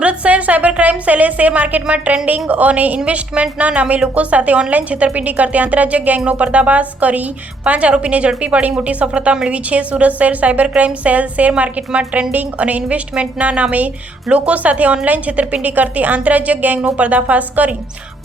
સુરત શહેર cyber crime સેલે share માર્કેટમાં trading અને ઇન્વેસ્ટમેન્ટના નામે લોકો સાથે ઓનલાઈન છેતરપિંડી કરતી આંતરરાજ્ય ગેંગનો પર્દાફાશ કરી 5 આરોપીને ઝડપી પાડી મોટી સફળતા મેળવી છે। સુરત શહેર સાયબર ક્રાઇમ સેલ શેર માર્કેટમાં ટ્રેડિંગ અને ઇન્વેસ્ટમેન્ટના નામે લોકો સાથે ઓનલાઈન છેતરપિંડી કરતી આંતરરાજ્ય ગેંગનો પર્દાફાશ કરી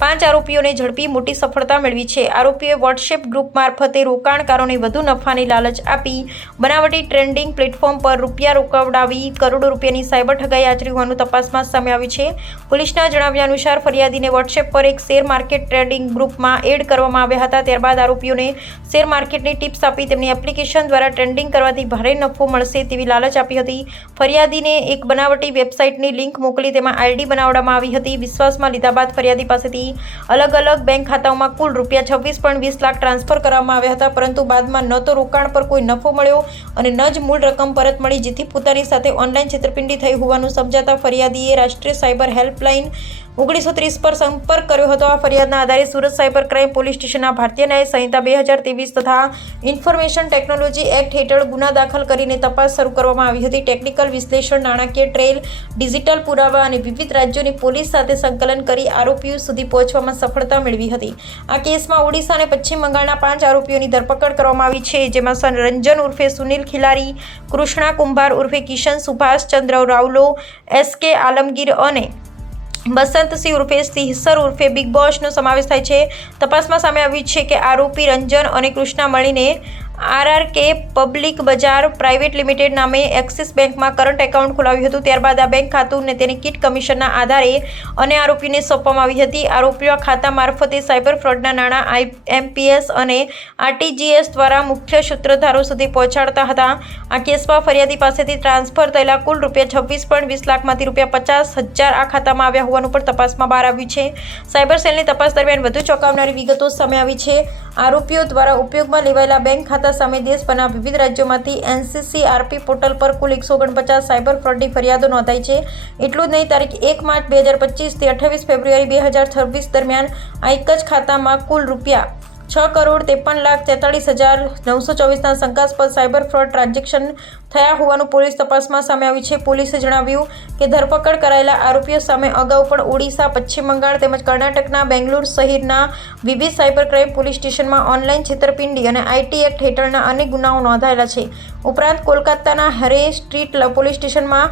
5 આરોપીઓને ઝડપી મોટી સફળતા મેળવી છે। આરોપીઓએ વોટ્સએપ ગ્રુપ મારફતે રોકાણકારોને વધુ નફાની લાલચ આપી બનાવટી ટ્રેડિંગ પ્લેટફોર્મ પર રૂપિયા રોકવડાવી કરોડો રૂપિયાની સાયબર ઠગાઈ આચરી હોવાનું તપાસમાં સામે આવ્યું છે। પોલીસના જણાવ્યા અનુસાર ફરિયાદીને વોટ્સએપ પર એક શેર માર્કેટ ટ્રેડિંગ ગ્રુપમાં એડ કરવામાં આવ્યા હતા। ત્યારબાદ આરોપીઓને શેર માર્કેટની ટિપ્સ આપી તેમની એપ્લિકેશન દ્વારા ટ્રેડિંગ કરવાથી ભારે નફો મળશે તેવી લાલચ આપી હતી। ફરિયાદીને એક બનાવટી વેબસાઇટની લિંક મોકલી તેમાં આઈડી બનાવવામાં આવી હતી। વિશ્વાસમાં લીધા બાદ ફરિયાદી પાસેથી અલગ અલગ બેંક ખાતાઓમાં કુલ રૂપિયા 26.20 લાખ ટ્રાન્સફર કરવામાં આવ્યા હતા, પરંતુ બાદમાં ન તો રોકાણ પર કોઈ નફો મળ્યો અને ન જ મૂળ રકમ પરત મળી, જેથી પોતાની સાથે ઓનલાઈન છેતરપિંડી થઈ હોવાનું સમજાતા ફરિયાદીએ રાષ્ટ્રીય સાયબર હેલ્પલાઇન 1930 પર સંપર્ક કર્યો હતો। આ ફરિયાદના આધારે સુરત સાયબર ક્રાઇમ પોલીસ સ્ટેશનના ભારતીય ન્યાય સંહિતા 2023 તથા ઇન્ફોર્મેશન ટેકનોલોજી એક્ટ હેઠળ ગુના દાખલ કરીને તપાસ શરૂ કરવામાં આવી હતી। ટેકનિકલ વિશ્લેષણ, નાણાકીય ટ્રેલ, ડિજિટલ પુરાવા અને વિવિધ રાજ્યોની પોલીસ સાથે સંકલન કરી આરોપીઓ સુધી પહોંચવામાં સફળતા મેળવી હતી। આ કેસમાં ઓડિશા અને પશ્ચિમ બંગાળના 5 આરોપીઓની ધરપકડ કરવામાં આવી છે, જેમાં રંજન ઉર્ફે સુનિલ ખિલારી, કૃષ્ણા કુંભાર ઉર્ફે કિશન, સુભાષ ચંદ્ર રાવલો, SK આલમગીર અને બસંતસિંહ ઉર્ફે સિંહસર ઉર્ફે બિગ બોસનો સમાવેશ થાય છે। તપાસમાં સામે આવ્યું છે કે આરોપી રંજન અને કૃષ્ણા મળીને RRK પબ્લિક બજાર પ્રાઇવેટ લિમિટેડ નામે એક્સિસ બેંકમાં કરંટ એકાઉન્ટ ખોલાવ્યું હતું। ત્યારબાદ આ બેંક ખાતું ને તેની કિટ કમિશનના આધારે અને આરોપીને સોંપવામાં આવી હતી। આરોપીઓ આ ખાતા મારફતે સાયબર ફ્રોડના નાણાં IMPS અને RTGS દ્વારા મુખ્ય સૂત્રધારો સુધી પહોંચાડતા હતા। આ કેસમાં ફરિયાદી પાસેથી ટ્રાન્સફર થયેલા કુલ રૂપિયા 26.20 લાખમાંથી રૂપિયા 50,000 આ ખાતામાં આવ્યા હોવાનું પણ તપાસમાં બહાર આવ્યું છે। સાયબર સેલની તપાસ દરમિયાન વધુ ચોંકાવનારી વિગતો સામે આવી છે। આરોપીઓ દ્વારા ઉપયોગમાં લેવાયેલા બેંક ખાતા સામે દેશભરના વિવિધ રાજ્યોમાંથી NCCRP પોર્ટલ પર કુલ 149 સાયબર ફ્રોડની ફરિયાદો નોંધાઈ છે। એટલું જ નહીં, તારીખ 1 માર્ચ 2025 થી 28 ફેબ્રુઆરી 2026 દરમિયાન આ એક જ ખાતામાં કુલ રૂપિયા 6,53,43,924ના શંકાસ્પદ સાયબર ફ્રોડ ટ્રાન્ઝેક્શન થયા હોવાનું પોલીસ તપાસમાં સામે આવ્યું છે। પોલીસે જણાવ્યું કે ધરપકડ કરાયેલા આરોપીઓ સામે અગાઉ પણ ઓડિશા, પશ્ચિમ બંગાળ તેમજ કર્ણાટકના બેંગ્લુરુ શહેરના વિવિધ સાયબર ક્રાઇમ પોલીસ સ્ટેશનમાં ઓનલાઈન છેતરપિંડી અને IT એક્ટ હેઠળના અનેક ગુનાઓ નોંધાયેલા છે। ઉપરાંત કોલકાતાના હરે સ્ટ્રીટ પોલીસ સ્ટેશનમાં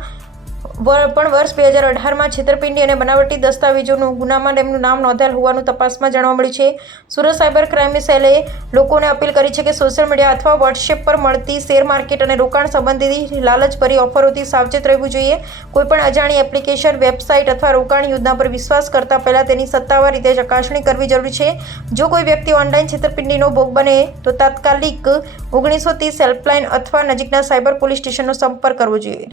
પણ વર્ષ 2018માં છેતરપિંડી અને બનાવટી દસ્તાવેજોનું ગુનામાં તેમનું નામ નોંધાયેલ હોવાનું તપાસમાં જાણવા મળ્યું છે। સુરત સાયબર ક્રાઇમ સેલે લોકોને અપીલ કરી છે કે સોશિયલ મીડિયા અથવા વોટ્સએપ પર મળતી શેર માર્કેટ અને રોકાણ સંબંધી લાલચભરી ઓફરોથી સાવચેત રહેવું જોઈએ। કોઈપણ અજાણી એપ્લિકેશન, વેબસાઇટ અથવા રોકાણ યોજના પર વિશ્વાસ કરતા પહેલા તેની સત્તાવાર રીતે ચકાસણી કરવી જરૂરી છે। જો કોઈ વ્યક્તિ ઓનલાઈન છેતરપિંડીનો ભોગ બને તો તાત્કાલિક 1930 હેલ્પલાઇન અથવા નજીકના સાયબર પોલીસ સ્ટેશનનો સંપર્ક કરવો જોઈએ।